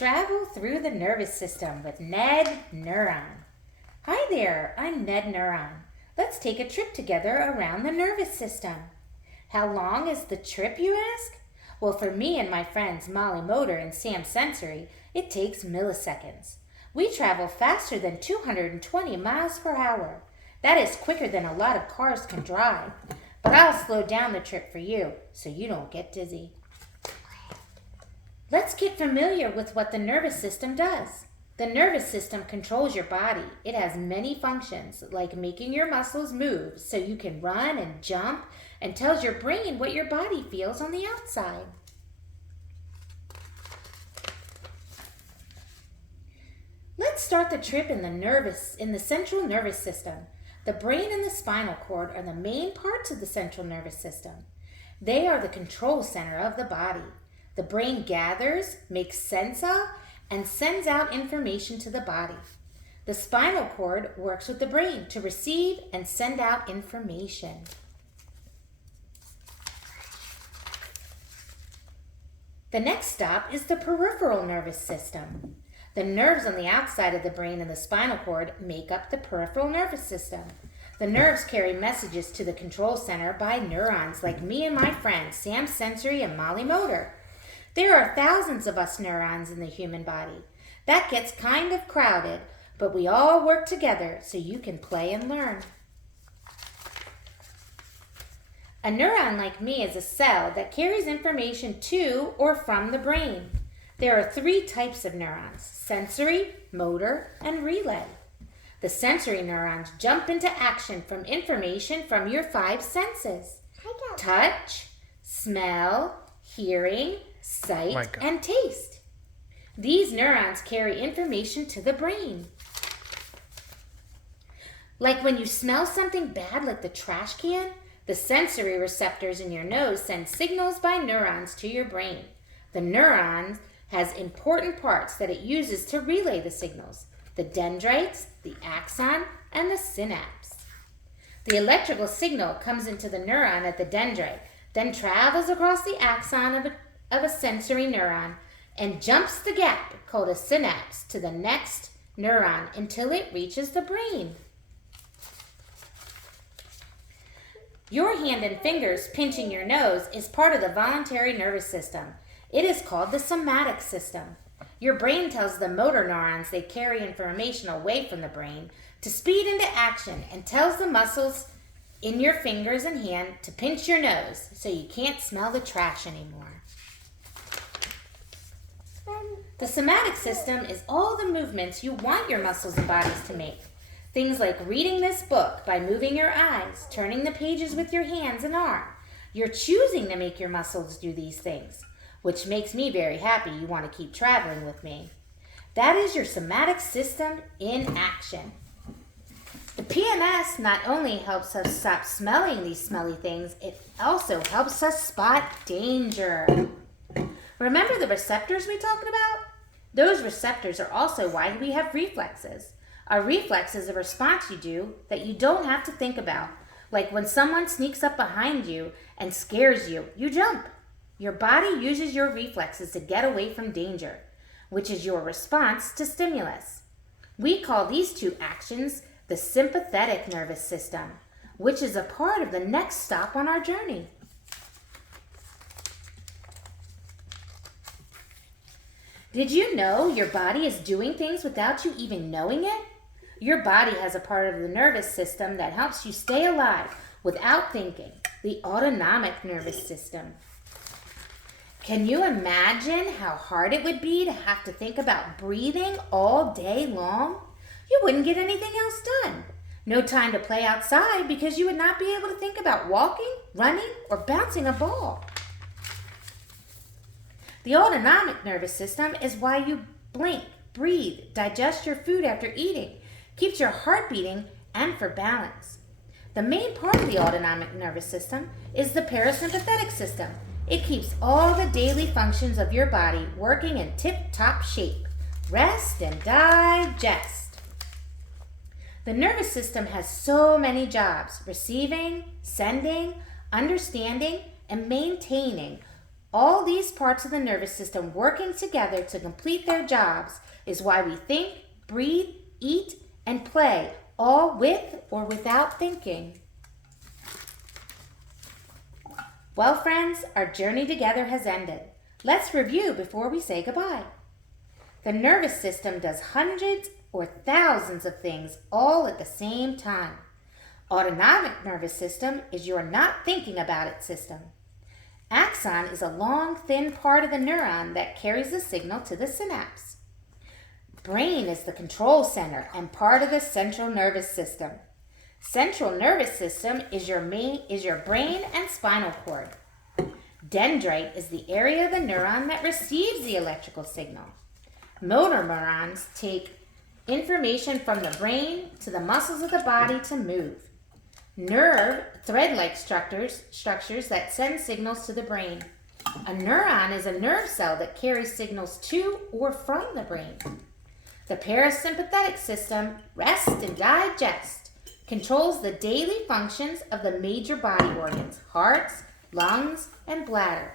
Travel through the nervous system with Ned Neuron. Hi there, I'm Ned Neuron. Let's take a trip together around the nervous system. How long is the trip, you ask? Well, for me and my friends Molly Motor and Sam Sensory, it takes milliseconds. We travel faster than 220 miles per hour. That is quicker than a lot of cars can drive. But I'll slow down the trip for you so you don't get dizzy. Let's get familiar with what the nervous system does. The nervous system controls your body. It has many functions, like making your muscles move so you can run and jump, and tells your brain what your body feels on the outside. Let's start the trip in the central nervous system. The brain and the spinal cord are the main parts of the central nervous system. They are the control center of the body. The brain gathers, makes sense of, and sends out information to the body. The spinal cord works with the brain to receive and send out information. The next stop is the peripheral nervous system. The nerves on the outside of the brain and the spinal cord make up the peripheral nervous system. The nerves carry messages to the control center by neurons like me and my friends Sam Sensory and Molly Motor. There are thousands of us neurons in the human body. That gets kind of crowded, but we all work together so you can play and learn. A neuron like me is a cell that carries information to or from the brain. There are 3 types of neurons: sensory, motor, and relay. The sensory neurons jump into action from information from your 5 senses: touch, smell, hearing, sight, and taste. These neurons carry information to the brain. Like when you smell something bad like the trash can, the sensory receptors in your nose send signals by neurons to your brain. The neuron has important parts that it uses to relay the signals: the dendrites, the axon, and the synapse. The electrical signal comes into the neuron at the dendrite, then travels across the axon of a sensory neuron and jumps the gap called a synapse to the next neuron until it reaches the brain. Your hand and fingers pinching your nose is part of the voluntary nervous system. It is called the somatic system. Your brain tells the motor neurons they carry information away from the brain to speed into action and tells the muscles in your fingers and hand to pinch your nose so you can't smell the trash anymore. The somatic system is all the movements you want your muscles and bodies to make. Things like reading this book by moving your eyes, turning the pages with your hands and arm. You're choosing to make your muscles do these things, which makes me very happy you want to keep traveling with me. That is your somatic system in action. The PNS not only helps us stop smelling these smelly things, it also helps us spot danger. Remember the receptors we talked about? Those receptors are also why we have reflexes. A reflex is a response you do that you don't have to think about. Like when someone sneaks up behind you and scares you, you jump. Your body uses your reflexes to get away from danger, which is your response to stimulus. We call these 2 actions the sympathetic nervous system, which is a part of the next stop on our journey. Did you know your body is doing things without you even knowing it? Your body has a part of the nervous system that helps you stay alive without thinking, the autonomic nervous system. Can you imagine how hard it would be to have to think about breathing all day long? You wouldn't get anything else done. No time to play outside because you would not be able to think about walking, running, or bouncing a ball. The autonomic nervous system is why you blink, breathe, digest your food after eating, keeps your heart beating, and for balance. The main part of the autonomic nervous system is the parasympathetic system. It keeps all the daily functions of your body working in tip-top shape. Rest and digest. The nervous system has so many jobs: receiving, sending, understanding, and maintaining All these parts of the nervous system working together to complete their jobs is why we think, breathe, eat, and play, all with or without thinking. Well, friends, our journey together has ended. Let's review before we say goodbye. The nervous system does hundreds or thousands of things all at the same time. Autonomic nervous system is your not thinking about it system. Axon is a long, thin part of the neuron that carries the signal to the synapse. Brain is the control center and part of the central nervous system. Central nervous system is your brain and spinal cord. Dendrite is the area of the neuron that receives the electrical signal. Motor neurons take information from the brain to the muscles of the body to move. Nerve, thread-like structures that send signals to the brain. A neuron is a nerve cell that carries signals to or from the brain. The parasympathetic system, rest and digest, controls the daily functions of the major body organs, hearts, lungs, and bladder.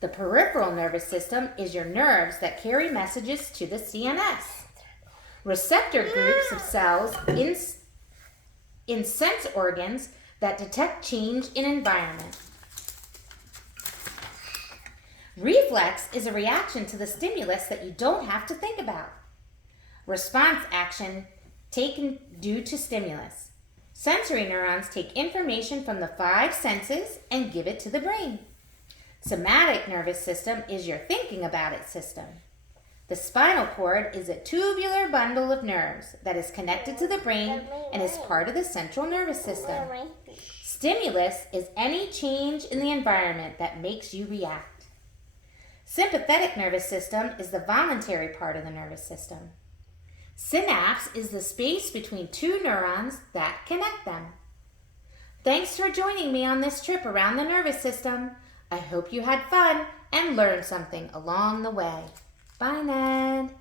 The peripheral nervous system is your nerves that carry messages to the CNS. Receptor groups of cells in sense organs that detect change in environment. Reflex is a reaction to the stimulus that you don't have to think about. Response action taken due to stimulus. Sensory neurons take information from the 5 senses and give it to the brain. Somatic nervous system is your thinking about it system. The spinal cord is a tubular bundle of nerves that is connected to the brain and is part of the central nervous system. Stimulus is any change in the environment that makes you react. Sympathetic nervous system is the voluntary part of the nervous system. Synapse is the space between 2 neurons that connect them. Thanks for joining me on this trip around the nervous system. I hope you had fun and learned something along the way. Bye, Ned.